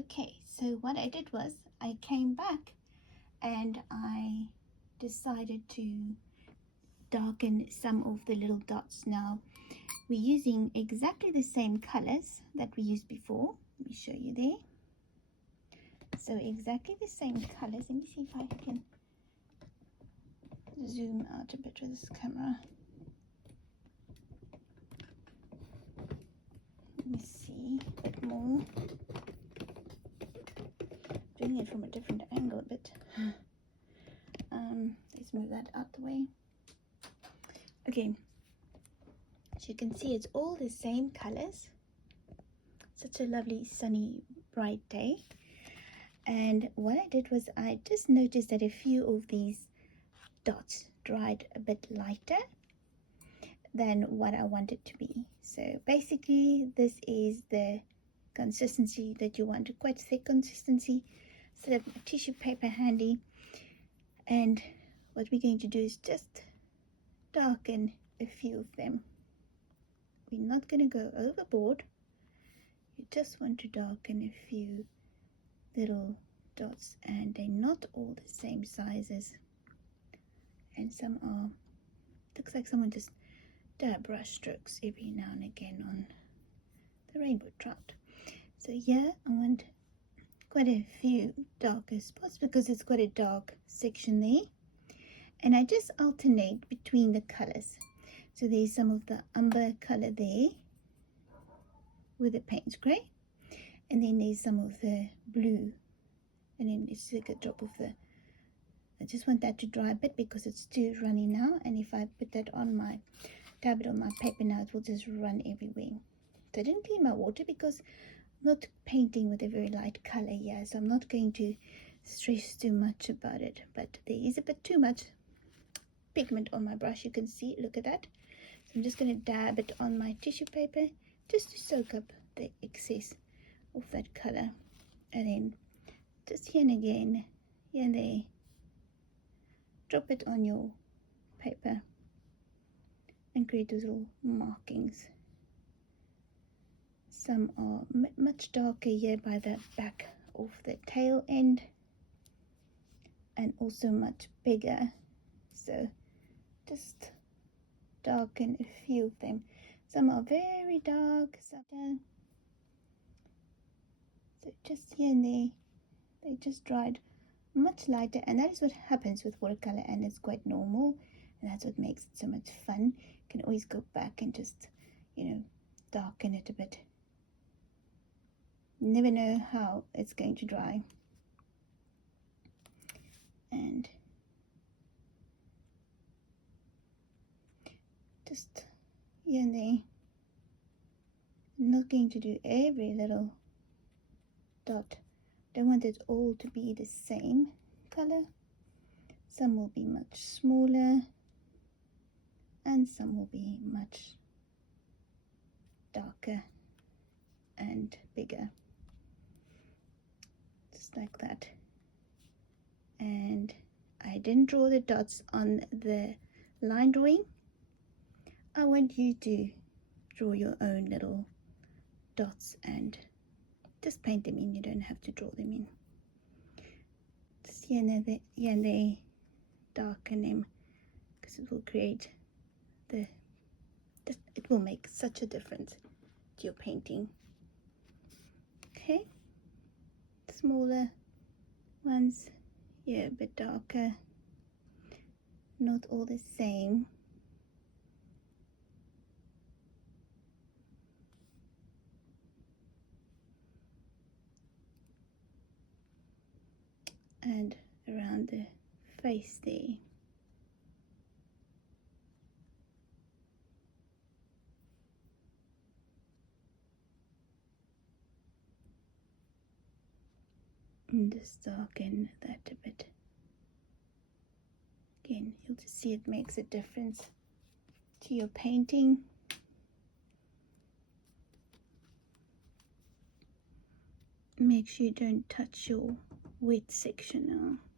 Okay, so what I did was I came back and I decided to darken some of the little dots. Now we're using exactly the same colors that we used before. Let me show you there. So exactly the same colors. Let me see if I can zoom out a bit with this camera. Let me see a bit more. Doing it from a different angle a bit. Let's move that out the way. Okay, as you can see, it's all the same colors. Such a lovely sunny bright day. And what I did was I just noticed that a few of these dots dried a bit lighter than what I want it to be. So basically this is the consistency that you want, quite thick consistency. So I have a tissue paper handy, and what we're going to do is just darken a few of them. We're not going to go overboard. You just want to darken a few little dots, and they're not all the same sizes, and some are, looks like someone just dab brush strokes every now and again on the rainbow trout. So here I want quite a few darker spots because it's quite a dark section there, and I just alternate between the colors. So there's some of the umber color there with the paint spray, and then there's some of the blue, and then there's like a drop of the, I just want that to dry a bit because it's too runny now, and if I put that on my, dab it on my paper now, it will just run everywhere. So I didn't clean my water because I'm not painting with a very light color here, so I'm not going to stress too much about it, but there is a bit too much pigment on my brush. You can see, look at that. So I'm just going to dab it on my tissue paper just to soak up the excess of that color, and then just here and again, here and there, drop it on your paper and create those little markings. Some are much darker here by the back of the tail end, and also much bigger, so just darken a few of them. Some are very dark, some so just here and there, they just dried much lighter, and that is what happens with watercolor, and it's quite normal, and that's what makes it so much fun. You can always go back and just, you know, darken it a bit. You never know how it's going to dry. And just here and there. I'm not going to do every little dot. Don't want it all to be the same color. Some will be much smaller and some will be much darker and bigger, just like that. And I didn't draw the dots on the line drawing. I want you to draw your own little dots and just paint them in. You don't have to draw them in. Just here and there, darken them, because it will create the, it will make such a difference to your painting. Okay, smaller ones here, a bit darker, not all the same. And around the face there. And just darken that a bit. Again, you'll just see it makes a difference to your painting. Make sure you don't touch your wet section now.